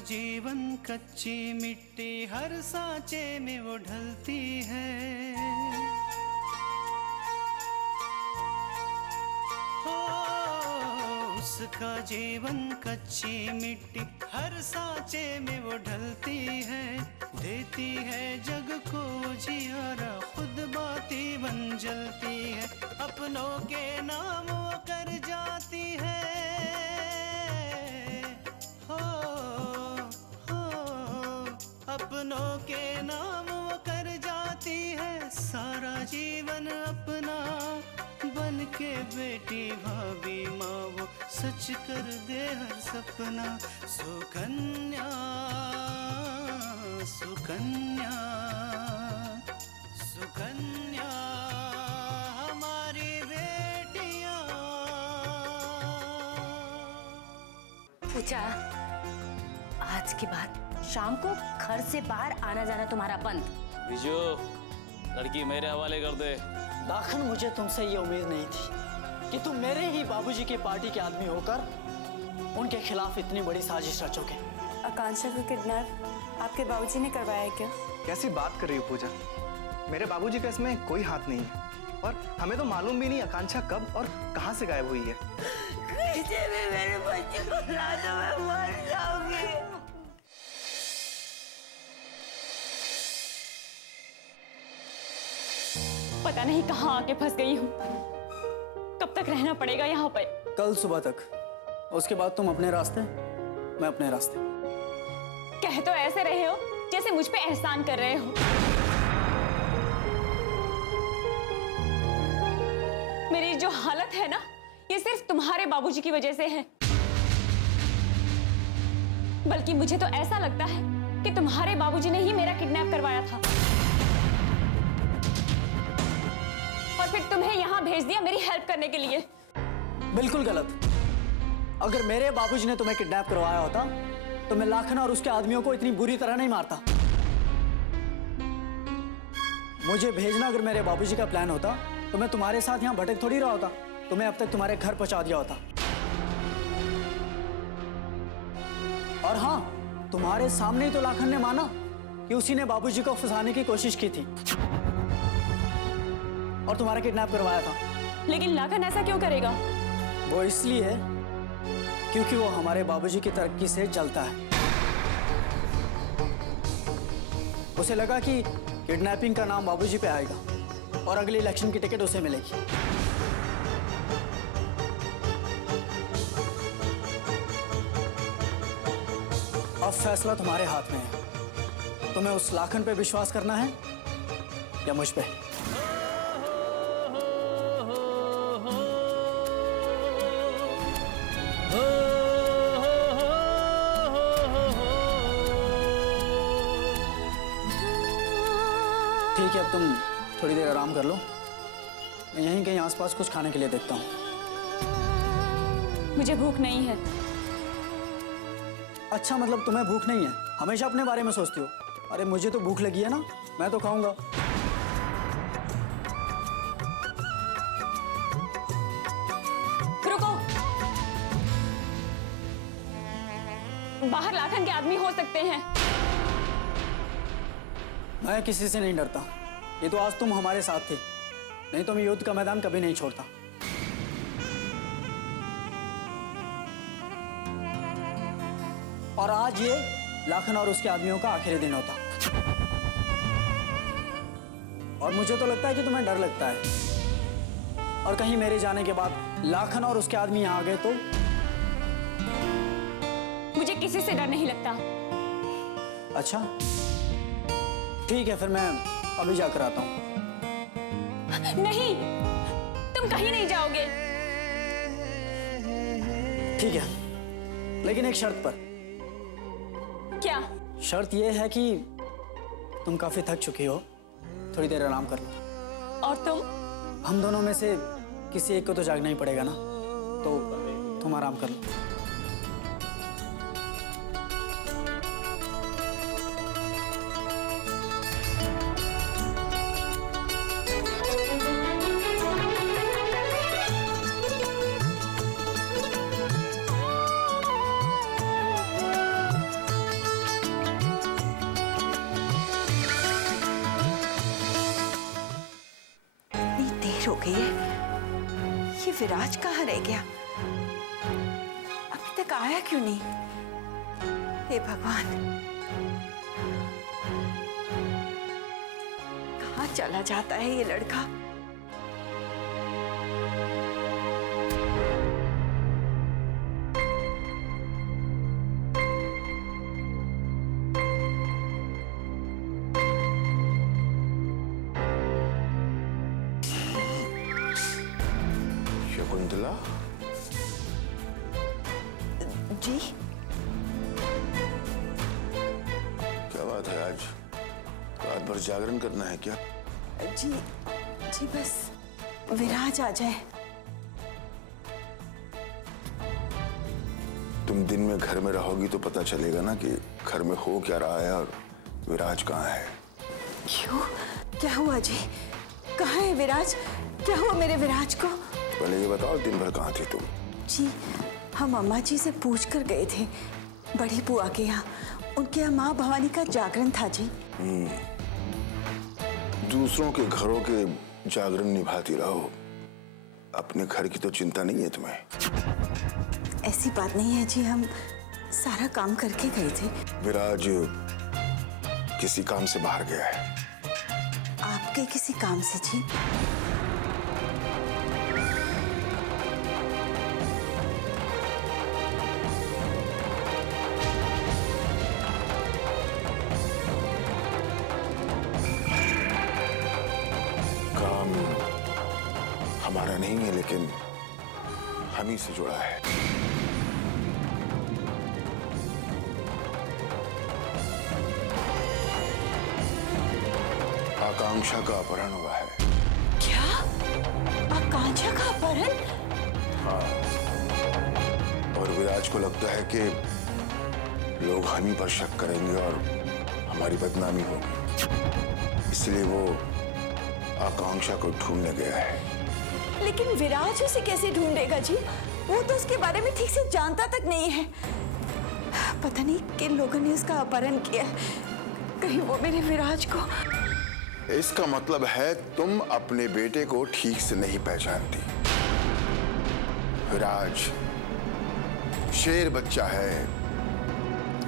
जीवन कच्ची मिट्टी, हर सांचे में वो ढलती है। उसका जीवन कच्ची मिट्टी, हर सांचे में वो ढलती है। देती है जग को जियारा, खुद बाती बन जलती है। अपनों के नाम वो कर जाती है। हो अपनों के नाम वो कर जाती है। सारा जीवन अपना बन के बेटी भाभी माँ वो सच कर दे हर सपना। सुकन्या सुकन्या सुकन्या हमारी बेटियाँ। पूजा, आज के बाद शाम को घर से बाहर आना जाना तुम्हारा बंद। बिजू, लड़की मेरे हवाले कर दे। लाखन, मुझे तुमसे ये उम्मीद नहीं थी कि तुम मेरे ही बाबूजी की पार्टी के आदमी होकर उनके खिलाफ इतनी बड़ी साजिश रचोगे। आकांक्षा को किडनैप आपके बाबूजी ने करवाया है क्या? कैसी बात कर रही हो पूजा? मेरे बाबूजी का इसमें कोई हाथ नहीं है और हमें तो मालूम भी नहीं आकांक्षा कब और कहां से गायब हुई है। मेरे बच्चे को ला दो, मैं मर जाऊंगी। पता नहीं कहाँ आके फंस गई हूँ। कब तक रहना पड़ेगा यहाँ पर? कल सुबह तक, उसके बाद तुम अपने रास्ते, मैं अपने रास्ते। कह तो ऐसे रहे हो जैसे मुझ पे एहसान कर रहे हो। मेरी जो हालत है ना, ये सिर्फ तुम्हारे बाबूजी की वजह से है। बल्कि मुझे तो ऐसा लगता है कि तुम्हारे बाबूजी ने ही मेरा किडनैप करवाया था और फिर तुम्हें यहाँ भेज दिया मेरी हेल्प करने के लिए। बिल्कुल गलत। अगर मेरे बाबूजी ने तुम्हें किडनैप करवाया होता तो मैं लाखन और उसके आदमियों को इतनी बुरी तरह नहीं मारता। मुझे भेजना अगर मेरे बाबूजी का प्लान होता तो मैं तुम्हारे साथ यहाँ भटक थोड़ी रहा होता। तुम्हें अब तक तुम्हारे घर पहुंचा दिया होता। और हाँ, तुम्हारे सामने ही तो लाखन ने माना कि उसी ने बाबूजी को फंसाने की कोशिश की थी और तुम्हारा किडनैप करवाया था। लेकिन लाखन ऐसा क्यों करेगा? वो इसलिए है क्योंकि वो हमारे बाबूजी की तरक्की से जलता है। उसे लगा कि किडनैपिंग का नाम बाबूजी पे आएगा और अगले इलेक्शन की टिकट उसे मिलेगी। अब फैसला तुम्हारे हाथ में है। तुम्हें उस लाखन पे विश्वास करना है या मुझ पे? ठीक है, अब तुम थोड़ी देर आराम कर लो। मैं यहीं कहीं आसपास कुछ खाने के लिए देखता हूँ। मुझे भूख नहीं है। अच्छा, मतलब तुम्हें भूख नहीं है? हमेशा अपने बारे में सोचती हो। अरे मुझे तो भूख लगी है ना, मैं तो खाऊंगा। रुको, बाहर लाखन के आदमी हो सकते हैं। मैं किसी से नहीं डरता। ये तो आज तुम हमारे साथ थे, नहीं तो मैं युद्ध का मैदान कभी नहीं छोड़ता। और आज ये लाखन और उसके आदमियों का आखिरी दिन होता। और मुझे तो लगता है कि तुम्हें डर लगता है। और कहीं मेरे जाने के बाद लाखन और उसके आदमी यहाँ आ गए तो? मुझे किसी से डर नहीं लगता। अच्छा ठीक है, फिर मैं अभी जाकर आता हूँ। नहीं, तुम कहीं नहीं जाओगे। ठीक है, लेकिन एक शर्त पर। क्या? शर्त यह है कि तुम काफी थक चुकी हो, थोड़ी देर आराम कर लो। और तुम? हम दोनों में से किसी एक को तो जागना ही पड़ेगा ना, तो तुम आराम कर लो। देर हो गई है, ये विराज कहाँ रह गया? अभी तक आया क्यों नहीं? हे भगवान, कहाँ चला जाता है ये लड़का? शकुंतला, जी क्या बात है? आज रात भर जागरण करना है क्या? जी जी, बस विराज आ जाए। तुम दिन में घर में रहोगी तो पता चलेगा ना कि घर में हो क्या रहा है और विराज कहाँ है। क्यों, क्या हुआ जी? कहाँ है विराज? क्या हुआ मेरे विराज को? पहले ये बताओ, दिन भर कहाँ थी तुम? जी, हम अम्मा जी से पूछ कर गए थे, बड़ी बुआ के यहाँ। उनके यहाँ माँ भवानी का जागरण था जी। दूसरों के घरों के जागरण निभाती रहो, अपने घर की तो चिंता नहीं है तुम्हें? ऐसी बात नहीं है जी, हम सारा काम करके गए थे। विराज किसी काम से बाहर गया है। आपके किसी काम से जी? काम हमारा नहीं है, लेकिन हम ही से जुड़ा है। आकांक्षा का अपहरण हुआ है। क्या? आकांक्षा का अपहरण? हाँ, और विराज को लगता है कि लोग हम ही पर शक करेंगे और हमारी बदनामी होगी, इसलिए वो आकांक्षा को ढूंढने गया है। लेकिन विराज उसे कैसे ढूंढेगा जी? वो तो उसके बारे में ठीक से जानता तक नहीं है। पता नहीं किन लोगों ने उसका अपहरण किया है। कहीं वो मेरे विराज को... इसका मतलब है तुम अपने बेटे को ठीक से नहीं पहचानती। विराज शेर बच्चा है,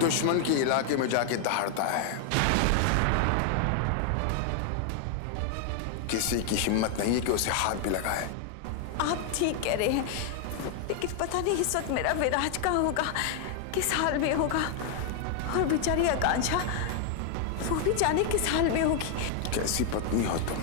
दुश्मन के इलाके में जाके दहाड़ता है। किसी की हिम्मत नहीं है कि उसे हाथ भी लगाए। आप ठीक कह रहे हैं, लेकिन पता नहीं इस वक्त मेरा विराज कहाँ होगा, किस हाल में होगा। और बेचारी आकांक्षा, वो भी जाने किस हाल में होगी। कैसी पत्नी हो तुम?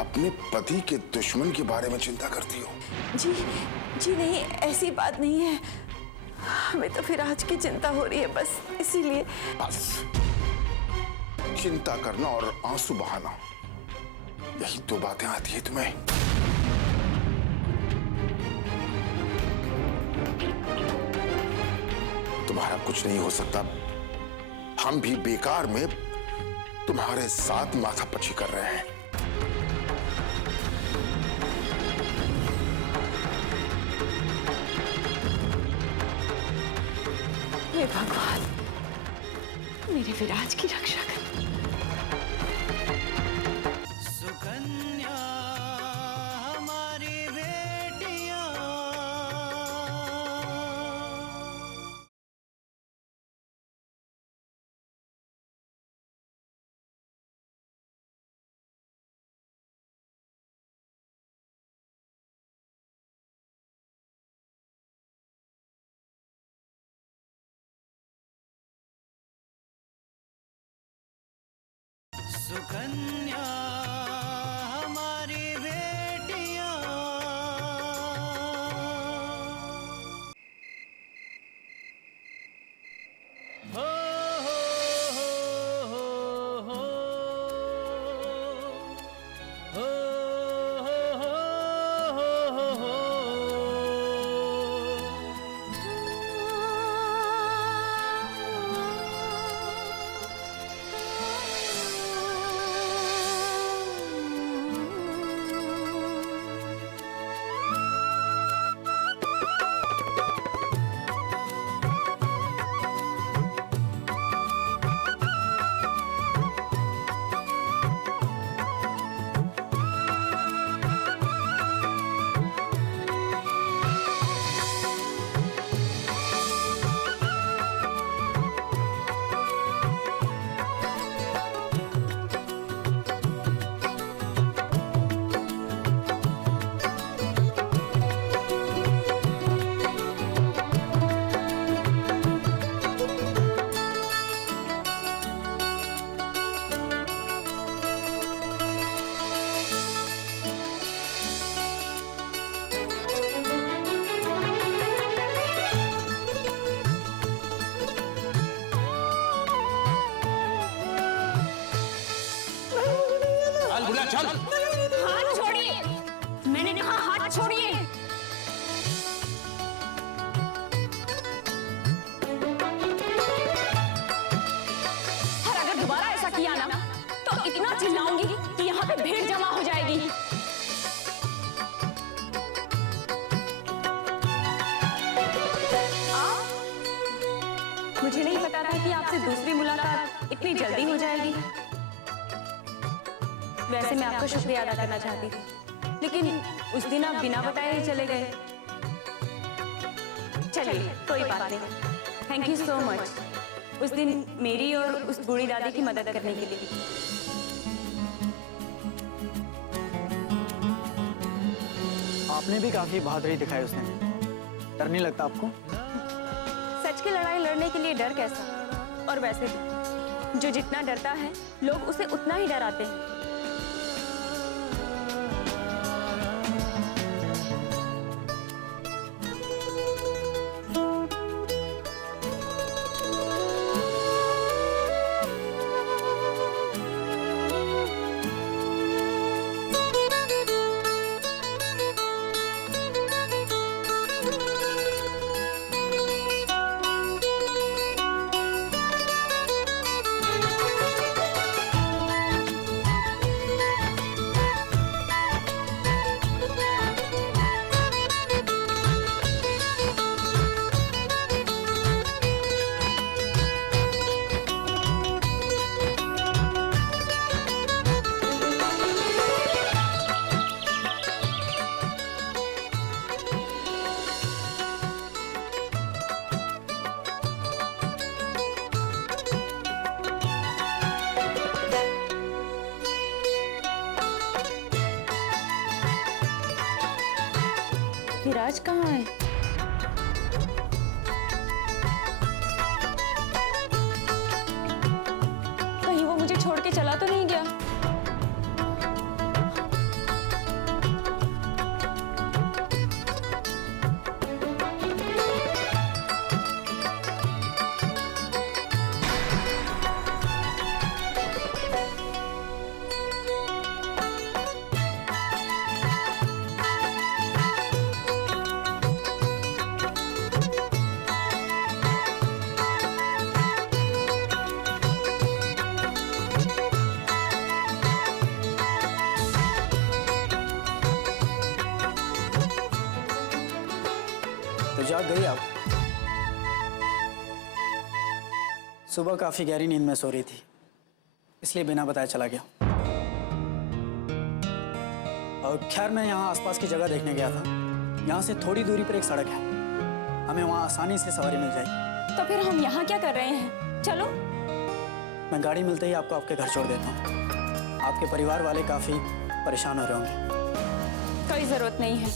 अपने पति के दुश्मन के बारे में चिंता करती हो? जी जी नहीं, ऐसी बात नहीं है। हमें तो विराज की चिंता हो रही है, बस इसीलिए। बस चिंता करना और आंसू बहाना, यही दो बातें आती है तुम्हें। तुम्हारा कुछ नहीं हो सकता। हम भी बेकार में तुम्हारे साथ माथापच्ची कर रहे हैं। हे भगवान, मेरे विराज की रक्षा कर। सुकन्या हमारी बेटियां। सुकन्या हमारी बेटियां। हो हो हो हो हो हो हो हो। चल। हाथ छोड़िए, मैंने कहा हाथ छोड़िए। और अगर दोबारा ऐसा किया ना तो इतना चिल्लाऊंगी कि यहाँ पे भीड़ जमा हो जाएगी। मुझे नहीं पता था कि आपसे दूसरी मुलाकात इतनी जल्दी हो जाएगी। वैसे मैं आपका शुक्रिया अदा करना चाहती थी, लेकिन उस दिन आप बिना बताए ही चले गए। चलिए कोई बात नहीं, थैंक यू सो मच उस दिन मेरी और उस बूढ़ी दादी की मदद करने के लिए। आपने भी काफी बहादुरी दिखाई उस दिन। डर नहीं लगता आपको? सच की लड़ाई लड़ने के लिए डर कैसा? और वैसे भी जो जितना डरता है लोग उसे उतना ही डराते हैं। विराज कहाँ है? कहीं वो मुझे छोड़ के चला तो नहीं गया? तो जाग गई आप? सुबह काफी गहरी नींद में सो रही थी, इसलिए बिना बताए चला गया। और खैर मैं यहाँ आसपास की जगह देखने गया था। यहाँ से थोड़ी दूरी पर एक सड़क है, हमें वहाँ आसानी से सवारी मिल जाएगी। तो फिर हम यहाँ क्या कर रहे हैं? चलो। मैं गाड़ी मिलते ही आपको आपके घर छोड़ देता हूँ। आपके परिवार वाले काफी परेशान हो रहे होंगे। कोई जरूरत नहीं है,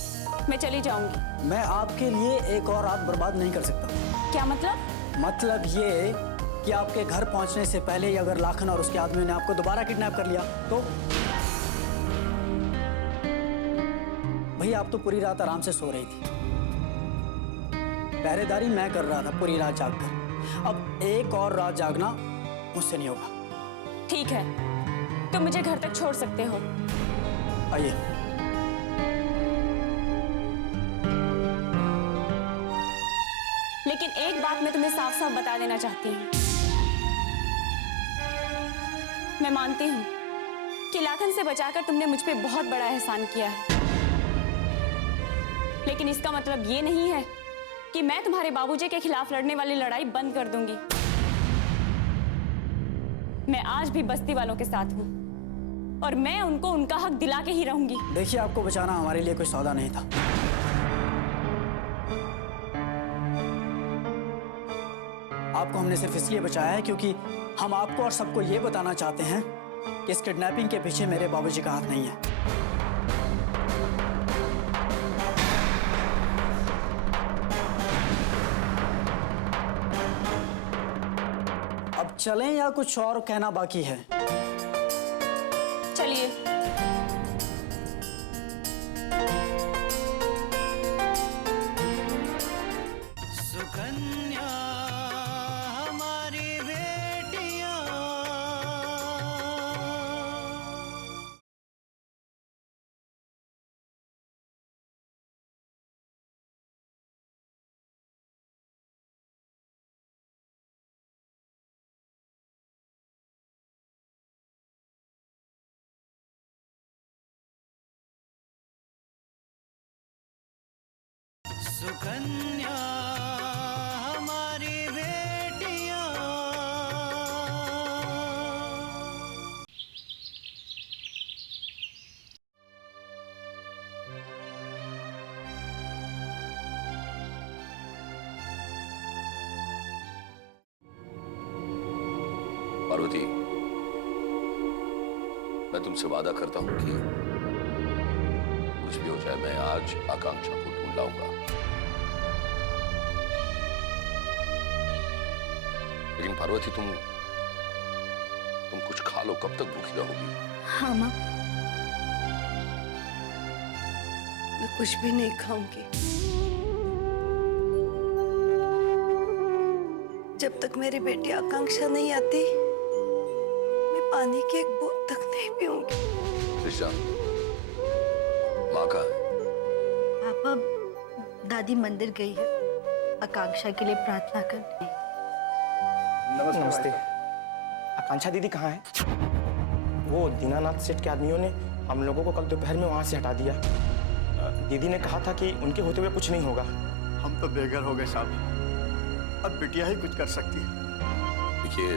मैं चली जाऊंगी। मैं आपके लिए एक और रात बर्बाद नहीं कर सकता। क्या मतलब? मतलब ये कि आपके घर पहुंचने से पहले ही अगर लाखन और उसके आदमी ने आपको दोबारा किडनैप कर लिया तो? भैया आप तो पूरी रात आराम से सो रही थी, पहरेदारी मैं कर रहा था पूरी रात जागकर। अब एक और रात जागना मुझसे नहीं होगा। ठीक है, तुम मुझे घर तक छोड़ सकते हो। आइए। लेकिन एक बात मैं तुम्हें साफ साफ बता देना चाहती हूँ। मैं मानती हूँ कि लाखन से बचाकर तुमने मुझ पे बहुत बड़ा एहसान किया है, लेकिन इसका मतलब ये नहीं है कि मैं तुम्हारे बाबूजी के खिलाफ लड़ने वाली लड़ाई बंद कर दूंगी। मैं आज भी बस्ती वालों के साथ हूँ और मैं उनको उनका हक दिला के ही रहूंगी। देखिए, आपको बचाना हमारे लिए कोई सौदा नहीं था। आपको हमने सिर्फ इसलिए बचाया है क्योंकि हम आपको और सबको ये बताना चाहते हैं कि इस किडनैपिंग के पीछे मेरे बाबूजी का हाथ नहीं है। अब चलें या कुछ और कहना बाकी है? चलिए। सुकन्या हमारी बेटियां। पार्वती, मैं तुमसे वादा करता हूं कि कुछ भी हो जाए मैं आज आकांक्षा को ढूंढ लाऊंगा। लेकिन पार्वती तुम कुछ खा लो, कब तक भूखी रहोगी? हाँ माँ, मैं कुछ भी नहीं खाऊंगी जब तक मेरी बेटी आकांक्षा नहीं आती। मैं पानी की एक बूंद तक नहीं पीऊंगी। ऋषा, माँ कहाँ है? पापा, दादी मंदिर गई है आकांक्षा के लिए प्रार्थना करने। नमस्ते। आकांक्षा दीदी कहाँ है? वो दीनानाथ सेठ के आदमियों ने हम लोगों को कल दोपहर में वहाँ से हटा दिया। दीदी ने कहा था कि उनके होते हुए कुछ नहीं होगा। हम तो बेघर हो गए साहब, अब बिटिया ही कुछ कर सकती है। देखिए,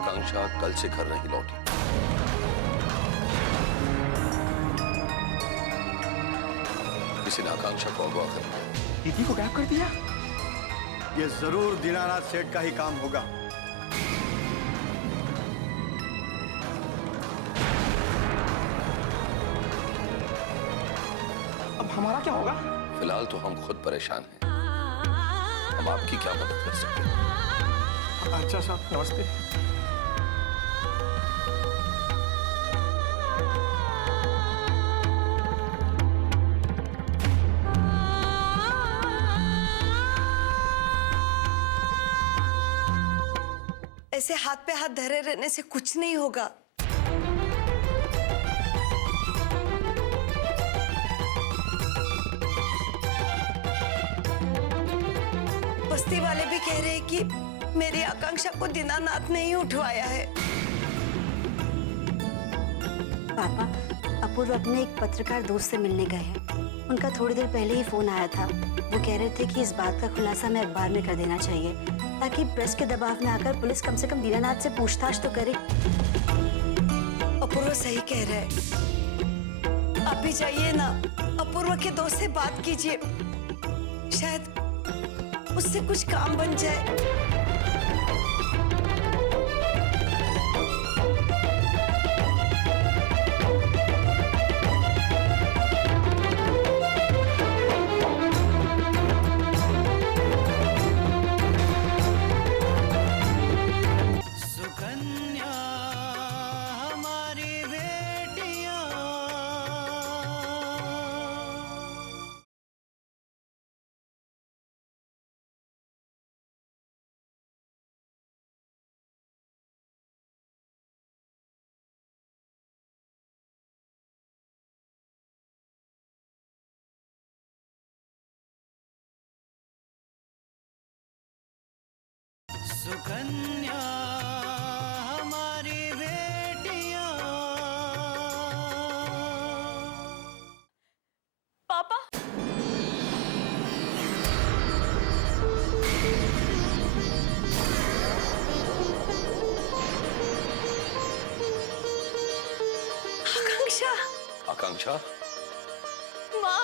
आकांक्षा कल से घर नहीं लौटी। किसी ने आकांक्षा को अगवा कर लिया। दीदी को गायब कर दिया? ये जरूर दीनानाथ सेठ का ही काम होगा। अब हमारा क्या होगा? फिलहाल तो हम खुद परेशान हैं। हम आपकी क्या मदद कर सकते हैं? अच्छा साहब, नमस्ते। ऐसे हाथ पे हाथ धरे रहने से कुछ नहीं होगा। बस्ती वाले भी कह रहे हैं कि मेरी आकांक्षा को दीनानाथ ने ही उठवाया है। पापा, अपूर्व अपने एक पत्रकार दोस्त से मिलने गए हैं। उनका थोड़ी देर पहले ही फोन आया था। वो कह रहे थे कि इस बात का खुलासा मैं अखबार में कर देना चाहिए ताकि प्रेस के दबाव में आकर पुलिस कम से कम दीनानाथ से पूछताछ तो करे। अपूर्व सही कह रहा है। आप भी जाइए ना, अपूर्व के दोस्त से बात कीजिए, शायद उससे कुछ काम बन जाए। सुकन्या हमारी बेटियां। सुकन्या हमारी बेटियां। पापा, आकांक्षा, आकांक्षा, माँ,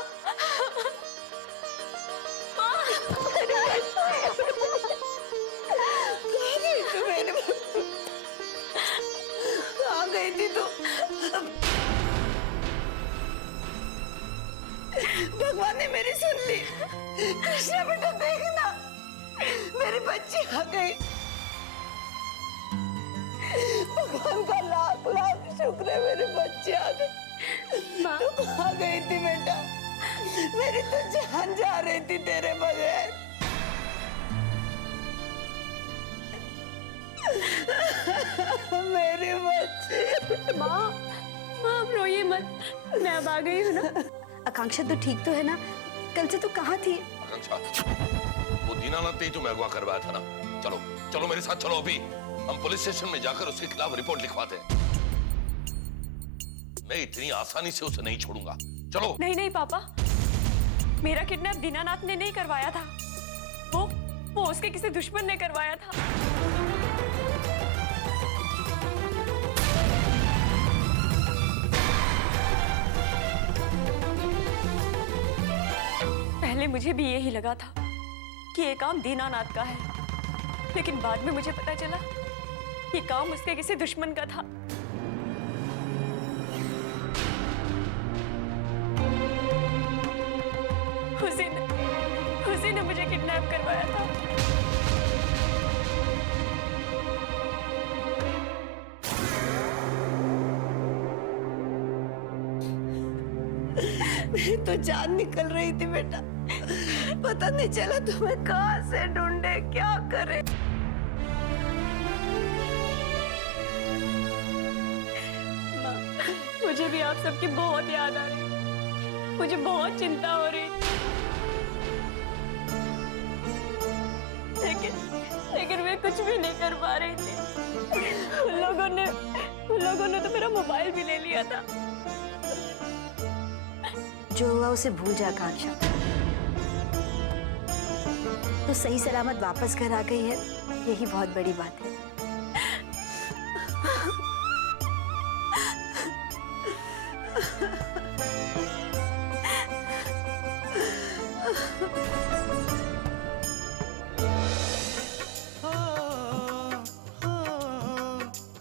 कहाँ गई थी तू? भगवान ने मेरी सुन ली। कृष्णा बेटा देखना, मेरी बच्ची आ गई। भगवान का लाख लाख शुक्र है, मेरी बच्ची आ गई। तू कहाँ गई थी बेटा? मेरी तो जान जा रही थी तेरे बगैर। मेरी बच्ची। माँ, आप रोइए मत, मैं अब आ गई हूँ ना। आकांक्षा तो ठीक तो है ना? कल से तो कहाँ थी? आकांक्षा, वो दीनानाथ ने तुम्हें अगवा करवाया था ना? चलो चलो मेरे साथ चलो, अभी हम पुलिस स्टेशन में जाकर उसके खिलाफ रिपोर्ट लिखवाते हैं। मैं इतनी आसानी से उसे नहीं छोड़ूंगा। चलो। नहीं नहीं पापा, मेरा किडनैप दीनानाथ ने नहीं करवाया था, वो उसके किसी दुश्मन ने करवाया था। पहले मुझे भी यही लगा था कि ये काम दीनानाथ का है, लेकिन बाद में मुझे पता चला ये काम उसके किसी दुश्मन का था। उसी ने मुझे किडनैप करवाया था। मेरी तो जान निकल रही थी बेटा, पता नहीं चला तुम्हें कहाँ से ढूंढे, क्या करे। माँ, मुझे भी आप सबकी बहुत याद आ रही, मुझे बहुत चिंता हो रही, लेकिन मैं कुछ भी नहीं कर पा रही थी। उन लोगों ने तो मेरा मोबाइल भी ले लिया था। जो हुआ उसे भूल जा आकांक्षा। तो सही सलामत वापस घर आ गई है, यही बहुत बड़ी बात है।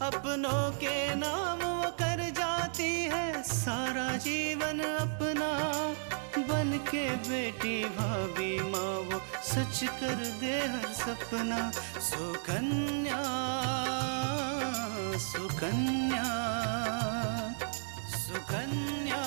अपनों के नाम वो कर जाती है सारा जीवन अपना, बन के बेटी भाभी माँ वो सच कर दे हर सपना। सुकन्या सुकन्या सुकन्या